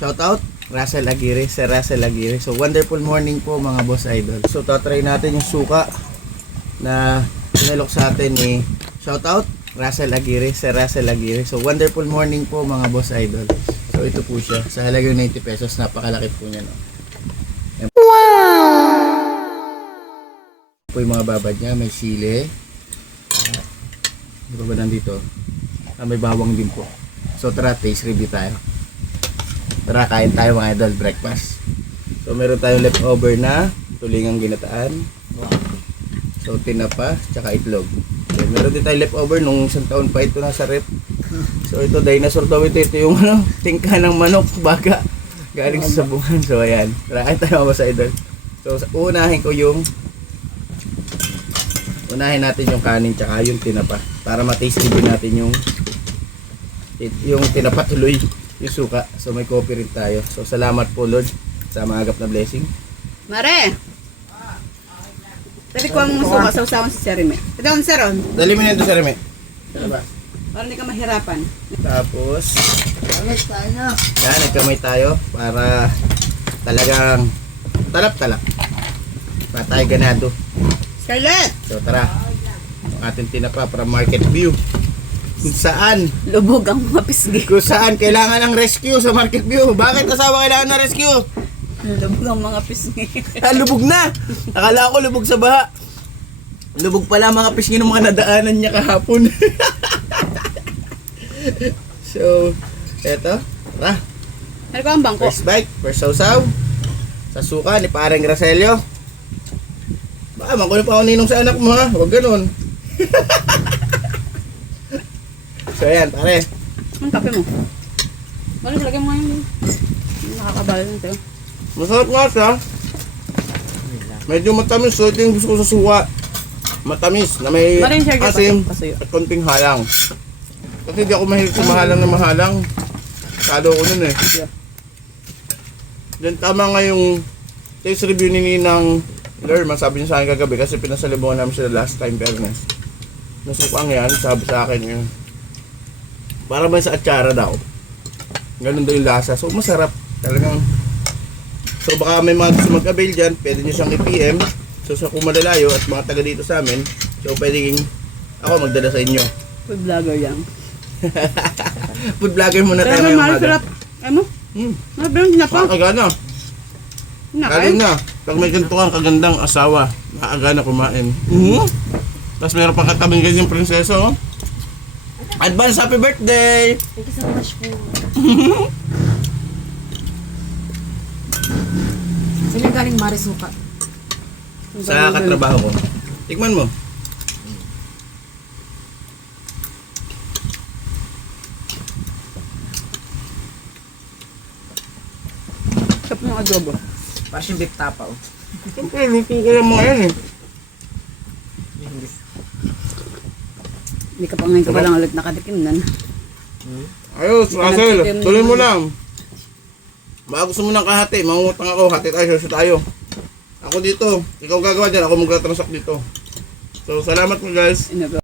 Shoutout Russell Aguirre, Sir Russell Aguirre. So wonderful morning po mga boss idol. So tatry natin yung suka na pinalok sa atin ni shoutout Russell Aguirre, Sir Russell Aguirre. So wonderful morning po mga boss idol. So ito po siya sa halagang 90 pesos, napakalaki po niya, no. Wow! Po yung mga babad niya, may sili. Di ba nandito? May bawang din po. So tara, taste review tayo. Tara, kain tayo mga idol, breakfast. So meron tayong leftover na tulingang ginataan. So tinapa, tsaka itlog. So, meron din tayong leftover nung isang taon pa ito nasa rep. So ito, dinosaur daw ito. Ito yung tingka ng manok, baga. Galing sa sabungan. So ayan, tara, kain tayo mga idol. So unahin natin yung kanin tsaka yung tinapa. Para ma-taste din natin yung tinapa tuloy. Yung suka. So may coffee rin tayo. So salamat po Lord sa mga agap na blessing. Mare! Dali ko ang suka sa usawan si Serime. Ito ang seron. Dali mo na ito, Sir Reme. Diba? Para hindi ka mahirapan. Tapos yan, nagkamay tayo para talagang talap-talap. Para tayo ganado. Scarlett! So tara, ang ating tinapa para market view. Kung saan Lubog ang mga pisngi. kailangan ng rescue sa market view. Bakit asawa kailangan ng rescue? Lubog ang mga pisngi. Lubog na. Akala ko lubog sa baha. Lubog pala mga pisngi ng mga nadaanan niya kahapon. So, eto. Tara. Ano ka ang bangko? First bite, first sausaw. Sa suka ni parang Gracelio. Baka makunin pa ako ninong sa anak mo, ha. Huwag ganun. So ayan, pare. Ang kape mo? Balik, lagyan mo ngayon. Nakakabalo nito. Masarap nga siya. Medyo matamis. So ito yung gusto ko sa suka. Matamis na may Maring share ka asim pa sa'yo. at konting halang. Kasi di ako mahilig sa mahalang na mahalang. Kado ko nun eh. Yeah. Then tama nga yung taste review ni Ninang Lerma. Sabi niya sa akin kagabi kasi pinasalibuhan namin sila last time, fairness. Nasukang yan, sabi sa akin yun. Para ba sa atsara daw. Ganun daw yung lasa. So masarap. Talagang. So baka may mga gusto mag-avail dyan, pwede nyo siyang i-PM. So sa kung malalayo at mga taga dito sa amin, so pwedeng ako magdala sa inyo. Food vlogger yan. Food vlogger muna tayo Pero ngayong mahal umaga. sarap. Ano? Mabrang na pa. Makakagana. Lalo Nakain? na. Pag may ganito kang kagandang asawa, nakakagana kumain. Tapos meron pang katabing ganyang prinseso. Oh. Advance happy birthday! Thank you so much po. Saan yung galing Marisuka? Sa katrabaho ko. Tikman mo. Sarap ng adobo. Parang yung beef tapaw. Siyempre, luto ko lang mga yan eh. Hindi ka pa ngayon ka pa lang ulit nakatikim nan. Ayos, Russell. Nagtitim Tuloy mo naman. lang. Baka gusto mo ng kahati, mangungutang ako, hati tayo, sasya tayo. Ako dito, ikaw gagawa dyan, ako magtatransact dito. So, salamat mo guys. Inago.